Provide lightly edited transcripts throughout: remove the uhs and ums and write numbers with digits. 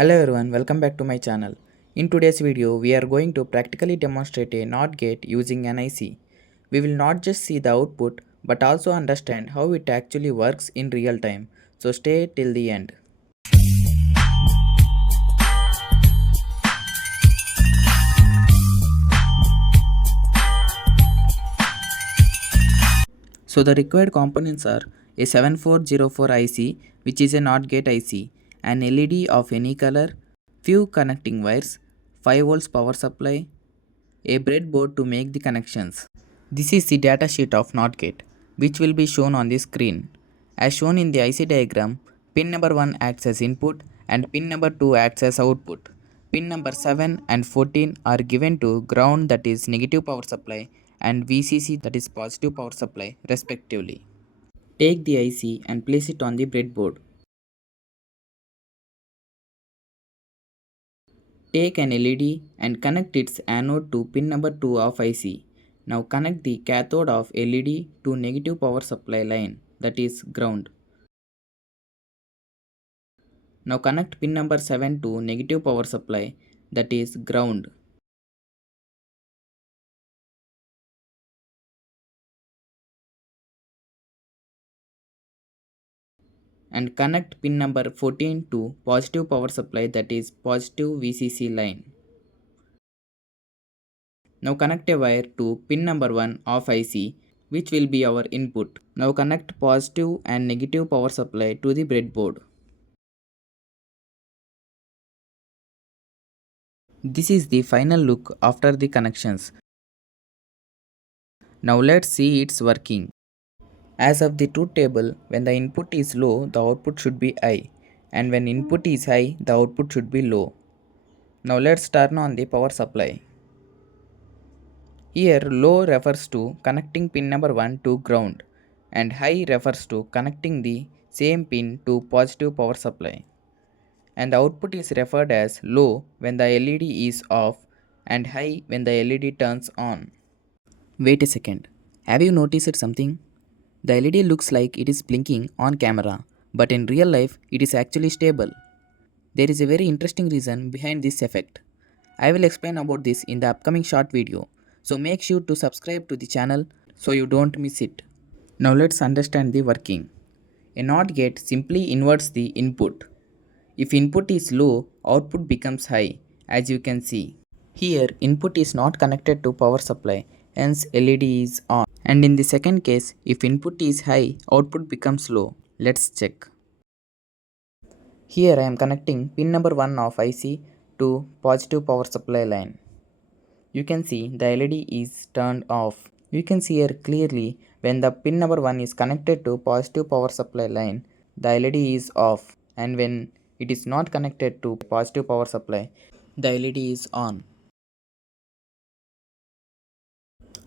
Hello everyone, welcome back to my channel. In today's video, we are going to practically demonstrate a NOT gate using an IC. We will not just see the output, but also understand how it actually works in real time. So stay till the end. So the required components are a 7404 IC, which is a NOT gate IC, an LED of any color, few connecting wires, 5 volts power supply, a breadboard to make the connections. This is the datasheet of NOT gate, which will be shown on the screen. As shown in the IC diagram, pin number 1 acts as input and pin number 2 acts as output. Pin number 7 and 14 are given to ground, that is negative power supply, and VCC, that is positive power supply, respectively. Take the IC and place it on the breadboard. Take an LED and connect its anode to pin number 2 of IC. Now connect the cathode of LED to negative power supply line, that is ground. Now connect pin number 7 to negative power supply, that is ground. And connect pin number 14 to positive power supply, that is positive VCC line. Now connect a wire to pin number 1 of IC, which will be our input. Now connect positive and negative power supply to the breadboard. This is the final look after the connections. Now let's see it's working. As of the truth table, when the input is low, the output should be high, and when input is high, the output should be low. Now let's turn on the power supply. Here low refers to connecting pin number 1 to ground, and high refers to connecting the same pin to positive power supply. And the output is referred as low when the LED is off and high when the LED turns on. Wait a second. Have you noticed something? The LED looks like it is blinking on camera, but in real life it is actually stable. There is a very interesting reason behind this effect. I will explain about this in the upcoming short video, so make sure to subscribe to the channel so you don't miss it. Now let's understand the working. A NOT gate simply inverts the input. If input is low, output becomes high, as you can see. Here, input is not connected to power supply, hence LED is on. And in the second case, if input is high, output becomes low. Let's check. Here I am connecting pin number 1 of IC to positive power supply line. You can see the LED is turned off. You can see here clearly when the pin number 1 is connected to positive power supply line, the LED is off, and when it is not connected to positive power supply, the LED is on.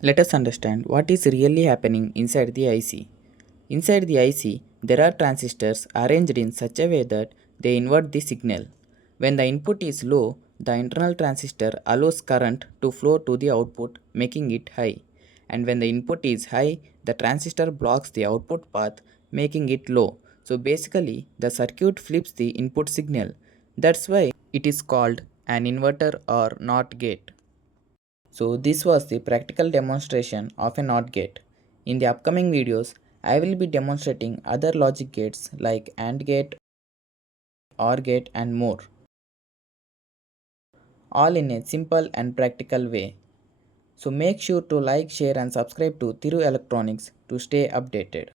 Let us understand what is really happening inside the IC. Inside the IC, there are transistors arranged in such a way that they invert the signal. When the input is low, the internal transistor allows current to flow to the output, making it high. And when the input is high, the transistor blocks the output path, making it low. So basically, the circuit flips the input signal. That's why it is called an inverter or NOT gate. So this was the practical demonstration of a NOT gate. In the upcoming videos, I will be demonstrating other logic gates like AND gate, OR gate and more, all in a simple and practical way. So make sure to like, share and subscribe to Tiru Electronics to stay updated.